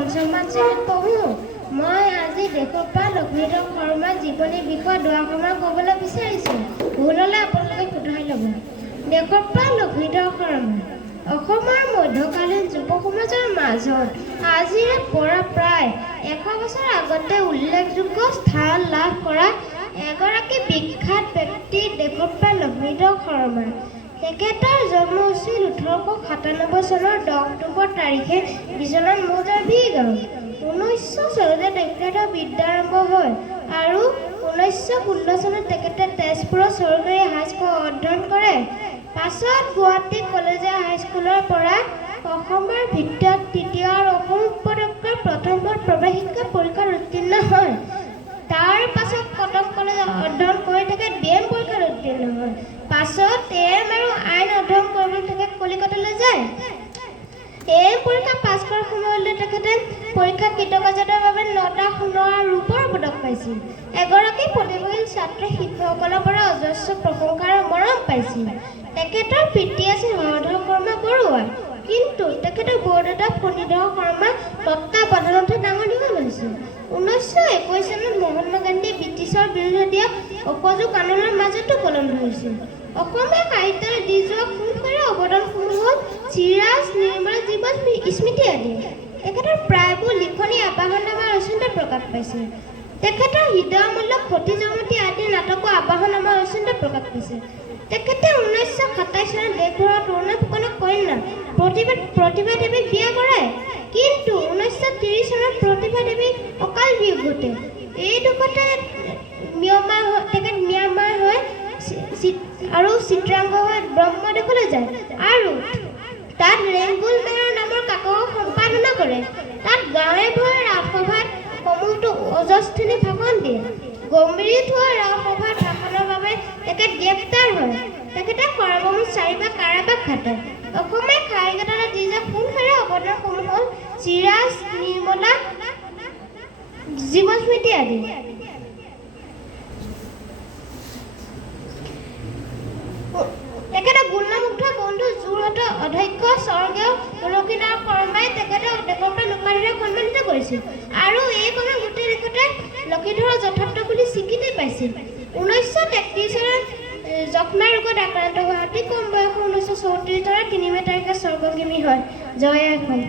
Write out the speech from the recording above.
পঞ্চমমান শ্ৰেণীত পঢ়োঁ। মই আজি দেশৰ পৰা লক্ষ্মীধৰ শৰ্মাৰ জীৱনী বিষয়ে দুআষাৰমান ক'বলৈ বিচাৰিছোঁ। ভুল হ'লে আপোনালোকে শুধৰাই ল'ব। দেশৰ পৰা লক্ষ্মীধৰ শৰ্মা অসমৰ মধ্যকালীন যুৱ সমাজৰ মাজত আজিৰে পৰা প্ৰায় 100 বছৰ আগতে উল্লেখযোগ্য স্থান লাভ কৰা এগৰাকী বিখ্যাত ব্যক্তি দেশৰ পৰা লক্ষ্মীধৰ শৰ্মা। তেখেতৰ জন্ম হৈছিল 1897 চনৰ 10 অক্টোবৰ তাৰিখে বিশ্বনাথ মৌজাৰ গাঁও। 1900 চনতে তেখেতৰ বিদ্যা আৰম্ভ হয় আৰু 1916 চনত তেখেতে তেজপুৰৰ চৰকাৰী হাইস্কুলত অধ্যয়ন কৰে। পাছত গুৱাহাটী কলেজীয়া হাইস্কুলৰ পৰা অসমৰ ভিতৰত তৃতীয় আৰু অসম উপত্যকাৰ প্ৰথম প্ৰৱেশিকা পৰীক্ষাত উত্তীৰ্ণ হয়। তাৰ পাছত কটন কলেজত অধ্যয়ন কৰি থাকে, BM পৰীক্ষাত উত্তীৰ্ণ হয়। পাছত AM আৰু আইন অধ্যয়ন কৰিবলৈ তেখেত কলিকতালৈ যায়। AM পৰীক্ষা পাছ কৰাৰ সময়লৈ তেখেতে পৰীক্ষা কৃতকাৰ্যতাৰ বাবে 9টা সোণৰ আৰু ৰূপৰ পদক পাইছিল। এগৰাকী প্ৰতিভাশীল ছাত্ৰ শিক্ষকসকলৰ পৰা অজস্ৰ প্ৰশংসা আৰু মৰম পাইছিল। তেখেতৰ পিতৃ আছিল হৰধৰ শৰ্মা বৰুৱা, কিন্তু তেখেতৰ বৰদেউতা ফণীধৰ শৰ্মা তত্ত্বাৱধানতহে ডাঙৰ দীঘল হৈছিল। 1921 চনত মহাত্মা গান্ধীয়ে ব্ৰিটিছৰ বিৰুদ্ধে দিয়া অসহযোগ আন্দোলনৰ মাজতো উপলব্ধ হৈছিল। অসমীয়া সাহিত্যলৈ দি যোৱা সোণসেৰা অৱদানসমূহ হ'ল চিৰাজ, নিৰ্মলা, জীৱন স্মৃতি আদি। তেখেতৰ প্ৰায়বোৰ লিখনি আবাহননামা ৰচনাত প্ৰকাশ পাইছিল। তেখেতৰ হৃদয়মূলক সতী জয়মতী আদি নাটকো আবাহননামা ৰচনাত প্ৰকাশ পাইছিল। তেখেতে 1927 চনত দেশবৰুৱা তৰুণা ফুকনক কন্যা প্ৰতিভা দেৱীক বিয়া কৰায়, কিন্তু 1930 চনত প্ৰতিভা দেৱীৰ অকাল বিয়োগ ঘটে। এই দুখতে তেখেত ম্যানমাৰ হৈ আৰু চিত্ৰাংগ হৈ ব্ৰহ্মদেশলৈ যায় আৰু তাত ৰেংগুল মেহৰ নামৰ কাকক সম্পাদনা কৰে। তাত গাঁৱে ভূঞে ৰাজসভাত সমূহতো অজস্ৰ ভাষণ দিয়ে। গম্ভীৰিত হোৱা ৰাজসভাত ভাষণৰ বাবে তেখেত গ্ৰেপ্তাৰ হয়। তেখেতে সৰ্বমুঠ 4বাৰ কাৰাবাস খাটে। অসমীয়া সাহিত্যলৈ দি যোৱা সোণসেৰা অৱদানসমূহ হ'ল চিৰাজ, নিৰ্মলা, জীৱন স্মৃতি আদি। তেখেতৰ গুণমুগ্ধ বন্ধু যোৰহাটৰ অধ্যক্ষ স্বৰ্গীয় লক্ষ্মীধৰ শৰ্মাই তেখেতক দেশৰ পৰা উপাধিৰে সন্মানিত কৰিছিল আৰু এই কথা গোটেই দেশতে লক্ষ্মীধৰৰ যথাৰ্থ বুলি স্বীকৃতি পাইছিল। 1933 চনত যক্ষ্মা ৰোগত আক্ৰান্ত হোৱা অতি কম বয়সৰ 1934 চনৰ 3 মে' তাৰিখে স্বৰ্গগামী হয়। জয় অসম।